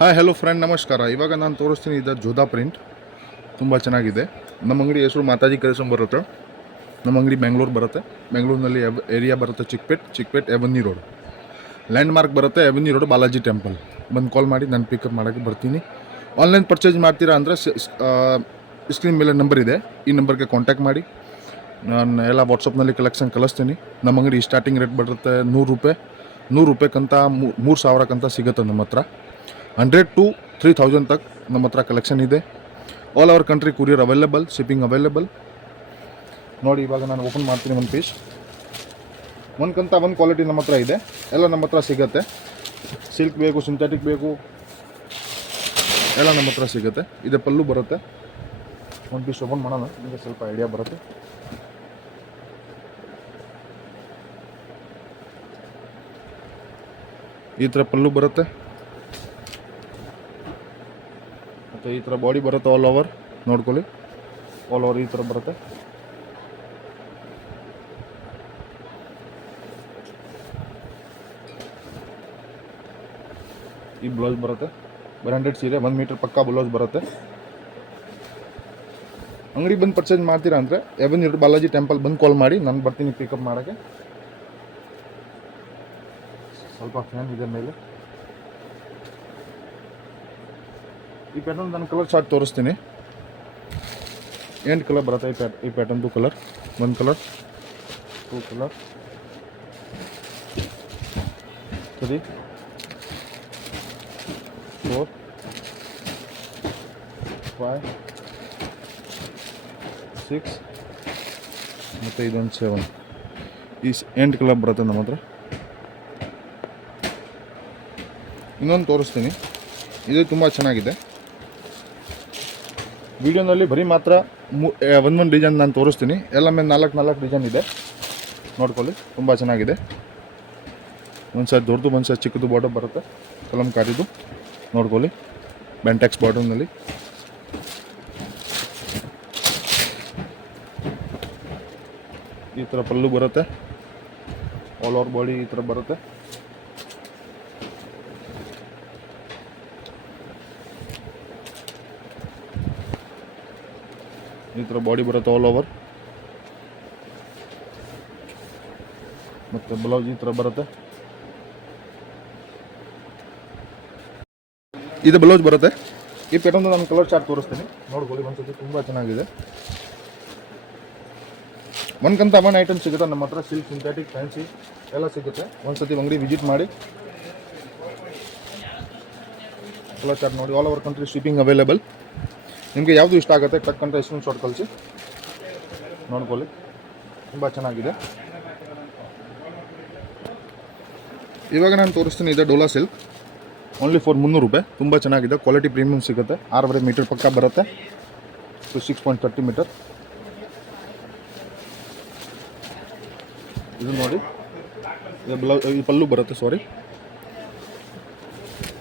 Hi hello friend ನಮಸ್ಕಾರ. ಇವಾಗ ನಾನು ತೋರಿಸ್ತೀನಿ ಇದು ಜೋಧಾ ಪ್ರಿಂಟ್. ತುಂಬ ಚೆನ್ನಾಗಿದೆ. ನಮ್ಮ ಅಂಗಡಿ ಹೆಸರು ಮಾತಾಜಿ ಕಲೆಕ್ಷನ್ ಬರುತ್ತೆ. ನಮ್ಮ ಅಂಗಡಿ ಬೆಂಗಳೂರು ಬರುತ್ತೆ. ಬೆಂಗಳೂರಿನಲ್ಲಿ ಏರಿಯಾ ಬರುತ್ತೆ ಚಿಕ್ಪೇಟ್ ಎವನ್ಯೂ ರೋಡ್. ಲ್ಯಾಂಡ್ ಮಾರ್ಕ್ ಬರುತ್ತೆ ಎವನ್ಯೂ ರೋಡ್ ಬಾಲಾಜಿ ಟೆಂಪಲ್. ಬಂದು ಕಾಲ್ ಮಾಡಿ ನಾನು ಪಿಕಪ್ ಮಾಡೋಕ್ಕೆ ಬರ್ತೀನಿ. ಆನ್ಲೈನ್ ಪರ್ಚೇಸ್ ಮಾಡ್ತೀರಾ ಅಂದರೆ ಸ್ಕ್ರೀನ್ ಮೇಲೆ ನಂಬರ್ ಇದೆ, ಈ ನಂಬರ್ಗೆ ಕಾಂಟ್ಯಾಕ್ಟ್ ಮಾಡಿ. ನಾನು ಎಲ್ಲ ವಾಟ್ಸಪ್ನಲ್ಲಿ ಕಲೆಕ್ಷನ್ ಕಳಿಸ್ತೀನಿ. ನಮ್ಮ ಅಂಗಡಿ ಸ್ಟಾರ್ಟಿಂಗ್ ರೇಟ್ ಬರುತ್ತೆ 100 ರೂಪಾಯಿಕ್ಕಂತ 3,000ಕ್ಕಂತ ಸಿಗುತ್ತೆ ನಮ್ಮ ಹತ್ರ. 100 to 3,000 तक ನಮ್ಮ ಹತ್ರ ಕಲೆಕ್ಷನ್ ಇದೆ. All over country courier available, shipping available. ನೋಡಿ ಇವಾಗ ನಾನು ಓಪನ್ ಮಾಡ್ತೀನಿ ಒಂದು ಪೀಸ್. ಒಂದ್ಕಂತ ಒಂದು ಕ್ವಾಲಿಟಿ ನಮ್ಮ ಹತ್ರ ಇದೆ, ಎಲ್ಲ ನಮ್ಮ ಹತ್ರ ಸಿಗುತ್ತೆ. ಸಿಲ್ಕ್ ಬೇಕು, ಸಿಂಥೆಟಿಕ್ ಬೇಕು, ಎಲ್ಲ ನಮ್ಮ ಹತ್ರ ಸಿಗುತ್ತೆ. ಇದೆ ಪಲ್ಲು ಬರುತ್ತೆ. ಒಂದು ಪೀಸ್ ಓಪನ್ ಮಾಡೋಣ, ನಿಮಗೆ ಸ್ವಲ್ಪ ಐಡಿಯಾ ಬರುತ್ತೆ. ಈ ಥರ ಪಲ್ಲು ಬರುತ್ತೆ ಮತ್ತು ಈ ಥರ ಬಾಡಿ ಬರುತ್ತೆ. ಆಲ್ ಓವರ್ ನೋಡ್ಕೊಳ್ಳಿ, ಆಲ್ ಓವರ್ ಈ ಥರ ಬರುತ್ತೆ. ಈ ಬ್ಲೌಸ್ ಬರುತ್ತೆ. ಬ್ರ್ಯಾಂಡೆಡ್ ಸೀರೆ 1 ಮೀಟರ್ ಪಕ್ಕಾ ಬ್ಲೌಸ್ ಬರುತ್ತೆ. ಅಂಗಡಿ ಬಂದು ಪರ್ಚೇಸ್ ಮಾಡ್ತೀರಾ ಅಂದರೆ ಎವನ್ಯೂ ರೋಡ್ ಬಾಲಾಜಿ ಟೆಂಪಲ್ ಬಂದು ಕಾಲ್ ಮಾಡಿ, ನಾನು ಬರ್ತೀನಿ ಪಿಕಪ್ ಮಾಡೋಕ್ಕೆ. ಸ್ವಲ್ಪ ಫ್ಯಾನ್ ಇದೆ ಮೇಲೆ. ಈ ಪ್ಯಾಟರ್ನ್ ನಾನು ಕಲರ್ ಚಾರ್ಟ್ ತೋರಿಸ್ತೀನಿ. 8 ಕಲರ್ ಬರುತ್ತೆ ಈ ಪ್ಯಾಟರ್ನ್ದು. ಕಲರ್ 1 ಕಲರ್, 2 ಕಲರ್, 3, 4, 5, 6 ಮತ್ತು ಇದೊಂದು 7. ಈ 8 ಕಲರ್ ಬರುತ್ತೆ ನಮ್ಮ ಹತ್ರ. ಇನ್ನೊಂದು ತೋರಿಸ್ತೀನಿ, ಇದು ತುಂಬ ಚೆನ್ನಾಗಿದೆ. ವಿಡಿಯೋನಲ್ಲಿ ಬರೀ ಮಾತ್ರ ಒಂದೊಂದು ಡಿಸೈನ್ ನಾನು ತೋರಿಸ್ತೀನಿ. ಎಲ್ಲ ಮೇಲೆ 4 ಡಿಸೈನ್ ಇದೆ, ನೋಡ್ಕೊಳ್ಳಿ. ತುಂಬ ಚೆನ್ನಾಗಿದೆ. ಒಂದು ಸೈಡ್ ದೊಡ್ಡದು, ಒಂದು ಸೈಡ್ ಚಿಕ್ಕದು ಬಾರ್ಡರ್ ಬರುತ್ತೆ. ಕಲಂಕಾರಿದು ನೋಡ್ಕೊಳ್ಳಿ, ಬ್ಯಾಂಟ್ಯಾಕ್ಸ್ ಬಾರ್ಡರ್ನಲ್ಲಿ. ಈ ಥರ ಪಲ್ಲು ಬರುತ್ತೆ. ಆಲ್ ಓವರ್ ಬಾಡಿ ಈ ಥರ ಬರುತ್ತೆ. ಈ ಥರ ಬಾಡಿ ಬರುತ್ತೆ ಆಲ್ ಓವರ್. ಮತ್ತು ಬ್ಲೌಸ್ ಈ ಥರ ಬರುತ್ತೆ. ಇದು ಬ್ಲೌಸ್ ಬರುತ್ತೆ. ಈ ಪ್ಯಾಟರ್ನ್ ನಾನು ಕಲರ್ ಚಾರ್ಟ್ ತೋರಿಸ್ತೀನಿ, ನೋಡ್ಕೊಳ್ಳಿ ಒಂದ್ಸತಿ. ತುಂಬ ಚೆನ್ನಾಗಿದೆ. ಒಂದ್ಕಂತ ಒನ್ ಐಟಮ್ ಸಿಗುತ್ತೆ ನಮ್ಮ ಹತ್ರ. ಸಿಲ್ಕ್, ಸಿಂಥೆಟಿಕ್, ಫ್ಯಾನ್ಸಿ ಎಲ್ಲ ಸಿಗುತ್ತೆ. ಒಂದ್ಸತಿ ಅಂಗಡಿ ವಿಸಿಟ್ ಮಾಡಿ. ಕಲರ್ ಚಾರ್ಟ್ ನೋಡಿ. All over country shipping available. ನಿಮಗೆ ಯಾವುದು ಇಷ್ಟ ಆಗುತ್ತೆ ಟಕ್ಕಂತ ಸ್ಕ್ರೀನ್ ಶಾಟ್ ಕಳಿಸಿ, ನೋಡ್ಕೊಳ್ಳಿ. ತುಂಬ ಚೆನ್ನಾಗಿದೆ. ಇವಾಗ ನಾನು ತೋರಿಸ್ತೀನಿ, ಇದೆ ಡೋಲಾ ಸಿಲ್ಕ್. ಓನ್ಲಿ ಫಾರ್ 300 ರೂಪಾಯಿ. ತುಂಬ ಚೆನ್ನಾಗಿದೆ. ಕ್ವಾಲಿಟಿ ಪ್ರೀಮಿಯಮ್ ಸಿಗುತ್ತೆ. 6.5 ಮೀಟರ್ ಪಕ್ಕ ಬರುತ್ತೆ. 6.30 ಮೀಟರ್. ಇದು ನೋಡಿ, ಇದು ಪಲ್ಲು ಬರುತ್ತೆ. ಸಾರಿ,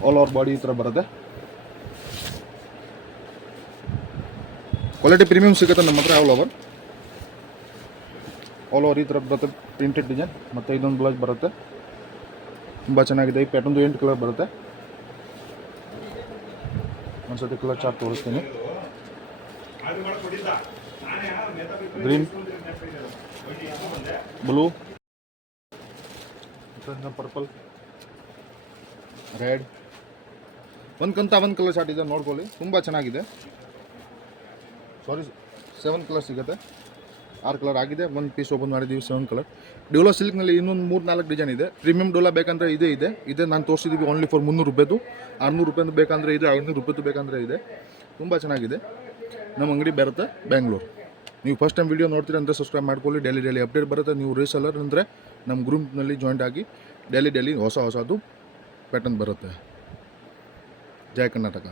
ಆಲ್ ಓವರ್ ಬಾಡಿ ಈ ಥರ ಬರುತ್ತೆ. ಕ್ವಾಲಿಟಿ ಪ್ರೀಮಿಯಮ್ ಸಿಗುತ್ತೆ ನಮ್ಮ ಹತ್ರ. ಆಲ್ ಓವರ್ ಈ ಥರ ಬರುತ್ತೆ, ಪ್ರಿಂಟೆಡ್ ಡಿಸೈನ್. ಮತ್ತು ಇದೊಂದು ಬ್ಲೌಸ್ ಬರುತ್ತೆ. ತುಂಬ ಚೆನ್ನಾಗಿದೆ. ಈ ಪ್ಯಾಟರ್ನ್ದು 8 ಕಲರ್ ಬರುತ್ತೆ. ಒಂದ್ಸತಿ ಕಲರ್ ಚಾರ್ಟ್ ತೋರಿಸ್ತೀನಿ. Green, blue, purple, red. ಒಂದ್ಕಂತ ಒಂದು ಕಲರ್ ಚಾರ್ಟ್ ಇದೆ, ನೋಡ್ಕೊಳ್ಳಿ. ತುಂಬ ಚೆನ್ನಾಗಿದೆ. ಸಾರಿ, 7 ಕಲರ್ ಸಿಗುತ್ತೆ. 6 ಕಲರ್ ಆಗಿದೆ. ಒಂದು ಪೀಸ್ ಓಪನ್ ಮಾಡಿದ್ದೀವಿ. 7 ಕಲರ್. ಡೋಲಾ ಸಿಲ್ಕ್ನಲ್ಲಿ ಇನ್ನೊಂದು 3-4 ಡಿಸೈನ್ ಇದೆ. ಪ್ರೀಮಿಯಮ್ ಡೋಲಾ ಬೇಕಂದರೆ ಇದೆ ನಾನು ತೋರಿಸಿದ್ದೀವಿ. ಓನ್ಲಿ ಫಾರ್ 300 ರೂಪಾಯಿದು. 600 ರೂಪಾಯಿದು ಬೇಕಂದರೆ ಇದೆ, 500 ರೂಪಾಯಿದು ಬೇಕಂದರೆ ಇದೆ. ತುಂಬ ಚೆನ್ನಾಗಿದೆ. ನಮ್ಮ ಅಂಗಡಿ ಬರುತ್ತೆ ಬೆಂಗಳೂರು. ನೀವು ಫಸ್ಟ್ ಟೈಮ್ ವೀಡಿಯೋ ನೋಡ್ತೀರಿ ಅಂದರೆ ಸಬ್ಸ್ಕ್ರೈಬ್ ಮಾಡ್ಕೊಳ್ಳಿ. ಡೈಲಿ ಅಪ್ಡೇಟ್ ಬರುತ್ತೆ. ನೀವು ರೀಸೆಲ್ಲರ್ ಅಂದರೆ ನಮ್ಮ ಗ್ರೂಪ್ನಲ್ಲಿ ಜಾಯಿಂಟ್ ಆಗಿ ಡೈಲಿ ಹೊಸದು ಪ್ಯಾಟರ್ನ್ ಬರುತ್ತೆ. ಜೈ ಕರ್ನಾಟಕ.